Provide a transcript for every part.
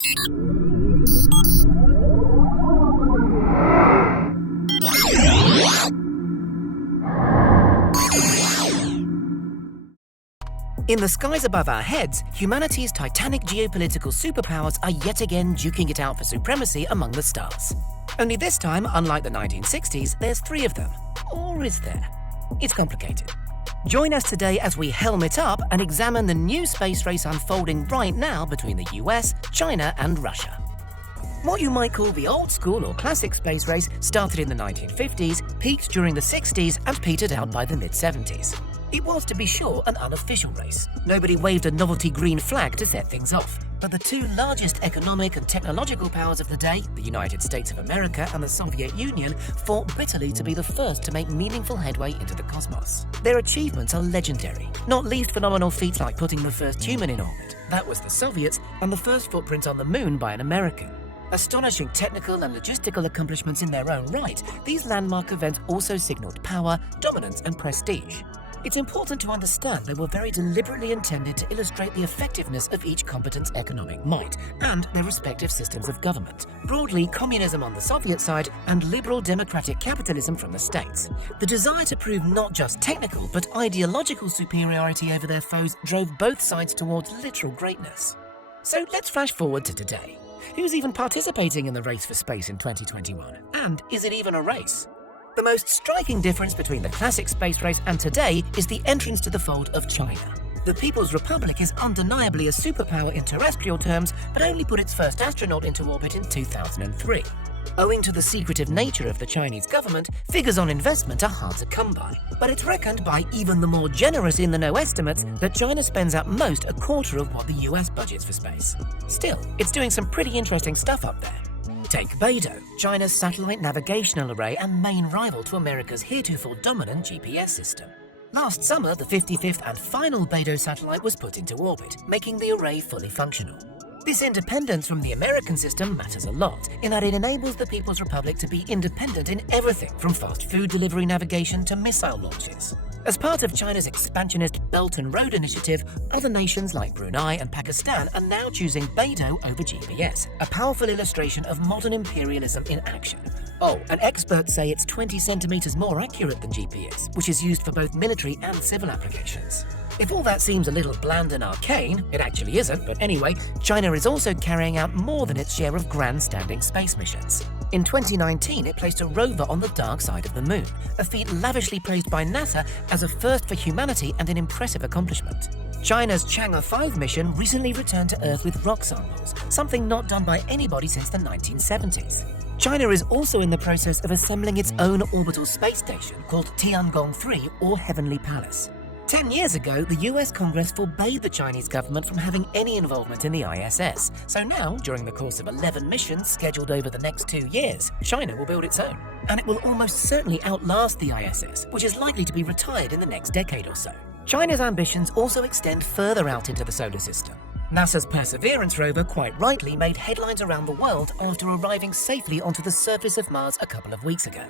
In the skies above our heads, humanity's titanic geopolitical superpowers are yet again duking it out for supremacy among the stars. Only this time, unlike the 1960s, there's 3 of them. Or is there? It's complicated. Join us today as we helmet up and examine the new space race unfolding right now between the US, China, and Russia. What you might call the old school or classic space race started in the 1950s, peaked during the 60s, and petered out by the mid-70s. It was, to be sure, an unofficial race. Nobody waved a novelty green flag to set things off. But the 2 largest economic and technological powers of the day, the United States of America and the Soviet Union, fought bitterly to be the first to make meaningful headway into the cosmos. Their achievements are legendary, not least phenomenal feats like putting the first human in orbit. That was the Soviets, and the first footprint on the moon by an American. Astonishing technical and logistical accomplishments in their own right, these landmark events also signaled power, dominance, and prestige. It's important to understand they were very deliberately intended to illustrate the effectiveness of each competent's economic might and their respective systems of government. Broadly, communism on the Soviet side and liberal democratic capitalism from the States. The desire to prove not just technical but ideological superiority over their foes drove both sides towards literal greatness. So let's flash forward to today. Who's even participating in the race for space in 2021? And is it even a race? The most striking difference between the classic space race and today is the entrance to the fold of China. The People's Republic is undeniably a superpower in terrestrial terms, but only put its first astronaut into orbit in 2003. Owing to the secretive nature of the Chinese government, figures on investment are hard to come by. But it's reckoned by even the more generous in-the-know estimates that China spends at most a quarter of what the US budgets for space. Still, it's doing some pretty interesting stuff up there. Take Beidou, China's satellite navigational array and main rival to America's heretofore dominant GPS system. Last summer, the 55th and final Beidou satellite was put into orbit, making the array fully functional. This independence from the American system matters a lot, in that it enables the People's Republic to be independent in everything from fast food delivery navigation to missile launches. As part of China's expansionist Belt and Road Initiative, other nations like Brunei and Pakistan are now choosing Beidou over GPS, a powerful illustration of modern imperialism in action. Oh, and experts say it's 20 centimeters more accurate than GPS, which is used for both military and civil applications. If all that seems a little bland and arcane, it actually isn't, but anyway, China is also carrying out more than its share of grandstanding space missions. In 2019, it placed a rover on the dark side of the moon, a feat lavishly praised by NASA as a first for humanity and an impressive accomplishment. China's Chang'e 5 mission recently returned to Earth with rock samples, something not done by anybody since the 1970s. China is also in the process of assembling its own orbital space station called Tiangong 3 or Heavenly Palace. 10 years ago, the US Congress forbade the Chinese government from having any involvement in the ISS. So now, during the course of 11 missions scheduled over the next 2 years, China will build its own. And it will almost certainly outlast the ISS, which is likely to be retired in the next decade or so. China's ambitions also extend further out into the solar system. NASA's Perseverance rover quite rightly made headlines around the world after arriving safely onto the surface of Mars a couple of weeks ago.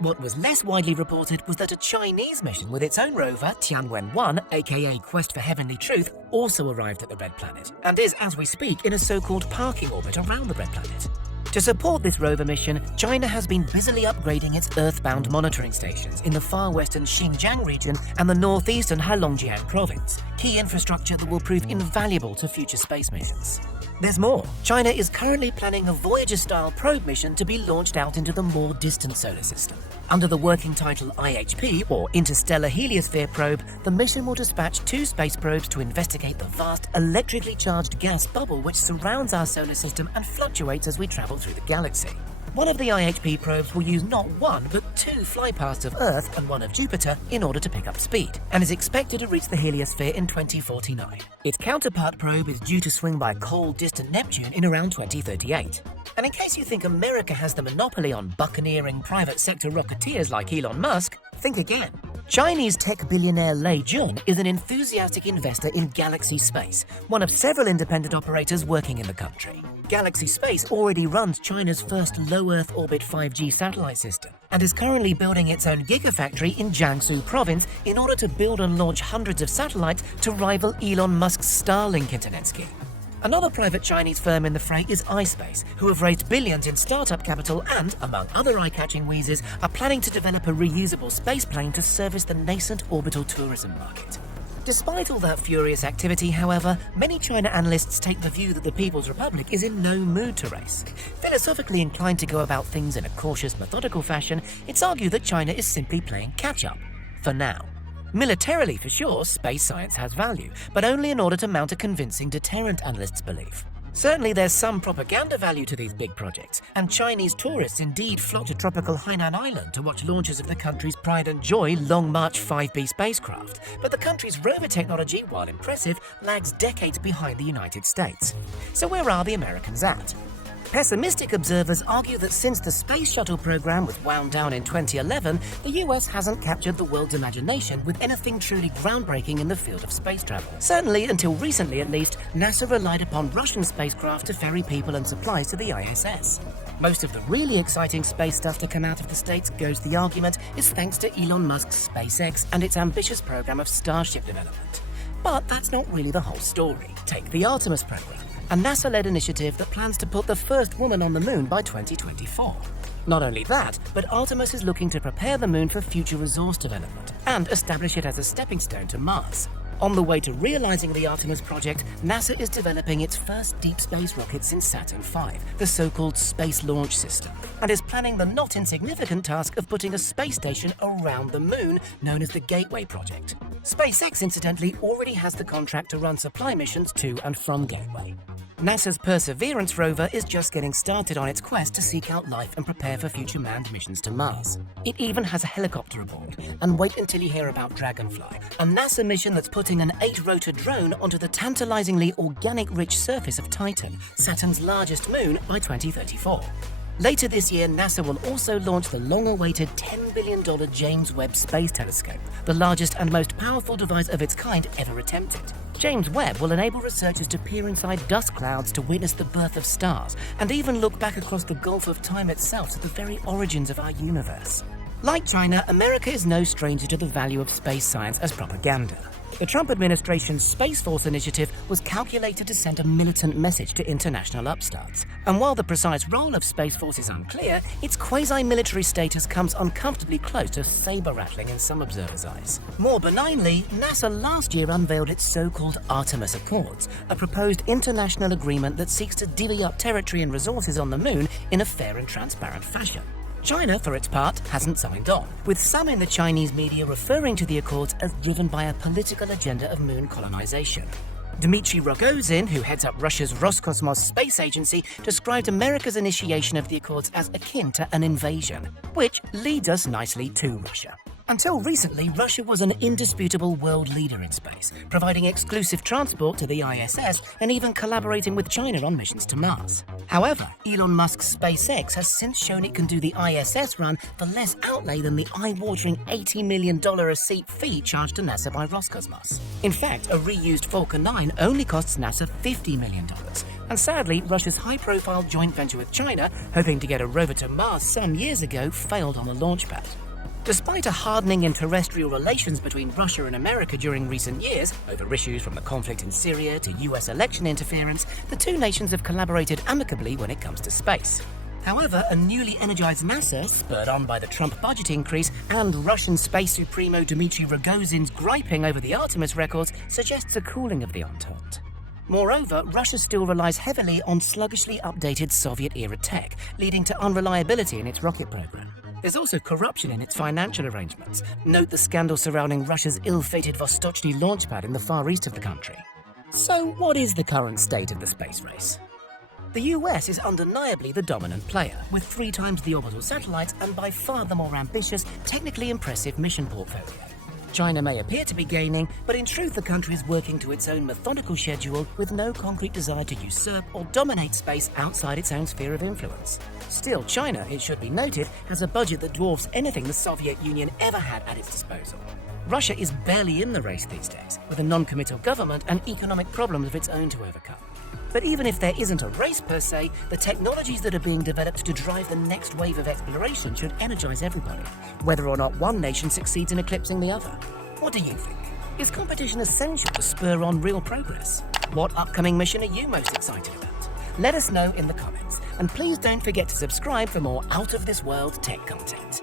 What was less widely reported was that a Chinese mission with its own rover, Tianwen-1, aka Quest for Heavenly Truth, also arrived at the Red Planet, and is, as we speak, in a so-called parking orbit around the Red Planet. To support this rover mission, China has been busily upgrading its Earthbound monitoring stations in the far western Xinjiang region and the northeastern Heilongjiang province, key infrastructure that will prove invaluable to future space missions. There's more. China is currently planning a Voyager-style probe mission to be launched out into the more distant solar system. Under the working title IHP, or Interstellar Heliosphere Probe, the mission will dispatch 2 space probes to investigate the vast electrically charged gas bubble which surrounds our solar system and fluctuates as we travel through the galaxy. One of the IHP probes will use not 1 but 2 flypaths of Earth and 1 of Jupiter in order to pick up speed, and is expected to reach the heliosphere in 2049. Its counterpart probe is due to swing by cold, distant Neptune in around 2038. And in case you think America has the monopoly on buccaneering private sector rocketeers like Elon Musk, think again. Chinese tech billionaire Lei Jun is an enthusiastic investor in Galaxy Space, one of several independent operators working in the country. Galaxy Space already runs China's first low-Earth orbit 5G satellite system and is currently building its own gigafactory in Jiangsu province in order to build and launch hundreds of satellites to rival Elon Musk's Starlink internet scheme. Another private Chinese firm in the fray is iSpace, who have raised billions in startup capital and, among other eye-catching wheezes, are planning to develop a reusable spaceplane to service the nascent orbital tourism market. Despite all that furious activity, however, many China analysts take the view that the People's Republic is in no mood to race. Philosophically inclined to go about things in a cautious, methodical fashion, it's argued that China is simply playing catch-up. For now. Militarily, for sure, space science has value, but only in order to mount a convincing deterrent, analysts believe. Certainly there's some propaganda value to these big projects, and Chinese tourists indeed flock to tropical Hainan Island to watch launches of the country's pride and joy Long March 5B spacecraft. But the country's rover technology, while impressive, lags decades behind the United States. So where are the Americans at? Pessimistic observers argue that since the Space Shuttle program was wound down in 2011, the US hasn't captured the world's imagination with anything truly groundbreaking in the field of space travel. Certainly, until recently at least, NASA relied upon Russian spacecraft to ferry people and supplies to the ISS. Most of the really exciting space stuff to come out of the States, goes the argument, is thanks to Elon Musk's SpaceX and its ambitious program of Starship development. But that's not really the whole story. Take the Artemis program, a NASA-led initiative that plans to put the first woman on the moon by 2024. Not only that, but Artemis is looking to prepare the moon for future resource development and establish it as a stepping stone to Mars. On the way to realizing the Artemis project, NASA is developing its first deep space rocket since Saturn V, the so-called Space Launch System, and is planning the not insignificant task of putting a space station around the moon, known as the Gateway project. SpaceX, incidentally, already has the contract to run supply missions to and from Gateway. NASA's Perseverance rover is just getting started on its quest to seek out life and prepare for future manned missions to Mars. It even has a helicopter aboard, and wait until you hear about Dragonfly, a NASA mission that's putting an 8-rotor drone onto the tantalizingly organic-rich surface of Titan, Saturn's largest moon, by 2034. Later this year, NASA will also launch the long-awaited $10 billion James Webb Space Telescope, the largest and most powerful device of its kind ever attempted. James Webb will enable researchers to peer inside dust clouds to witness the birth of stars, and even look back across the gulf of time itself to the very origins of our universe. Like China, America is no stranger to the value of space science as propaganda. The Trump administration's Space Force initiative was calculated to send a militant message to international upstarts. And while the precise role of Space Force is unclear, its quasi-military status comes uncomfortably close to saber-rattling in some observers' eyes. More benignly, NASA last year unveiled its so-called Artemis Accords, a proposed international agreement that seeks to divvy up territory and resources on the moon in a fair and transparent fashion. China, for its part, hasn't signed on, with some in the Chinese media referring to the Accords as driven by a political agenda of moon colonization. Dmitry Rogozin, who heads up Russia's Roscosmos space agency, described America's initiation of the Accords as akin to an invasion, which leads us nicely to Russia. Until recently, Russia was an indisputable world leader in space, providing exclusive transport to the ISS and even collaborating with China on missions to Mars. However, Elon Musk's SpaceX has since shown it can do the ISS run for less outlay than the eye-watering $80 million a seat fee charged to NASA by Roscosmos. In fact, a reused Falcon 9 only costs NASA $50 million. And sadly, Russia's high-profile joint venture with China, hoping to get a rover to Mars some years ago, failed on the launch pad. Despite a hardening in terrestrial relations between Russia and America during recent years, over issues from the conflict in Syria to US election interference, the two nations have collaborated amicably when it comes to space. However, a newly energized NASA, spurred on by the Trump budget increase, and Russian space supremo Dmitry Rogozin's griping over the Artemis records, suggests a cooling of the Entente. Moreover, Russia still relies heavily on sluggishly updated Soviet-era tech, leading to unreliability in its rocket program. There's also corruption in its financial arrangements. Note the scandal surrounding Russia's ill-fated Vostochny launch pad in the far east of the country. So what is the current state of the space race? The US is undeniably the dominant player, with 3 times the orbital satellites and by far the more ambitious, technically impressive mission portfolio. China may appear to be gaining, but in truth the country is working to its own methodical schedule with no concrete desire to usurp or dominate space outside its own sphere of influence. Still, China, it should be noted, has a budget that dwarfs anything the Soviet Union ever had at its disposal. Russia is barely in the race these days, with a non-committal government and economic problems of its own to overcome. But even if there isn't a race per se, the technologies that are being developed to drive the next wave of exploration should energize everybody, whether or not one nation succeeds in eclipsing the other. What do you think? Is competition essential to spur on real progress? What upcoming mission are you most excited about? Let us know in the comments, and please don't forget to subscribe for more out-of-this-world tech content.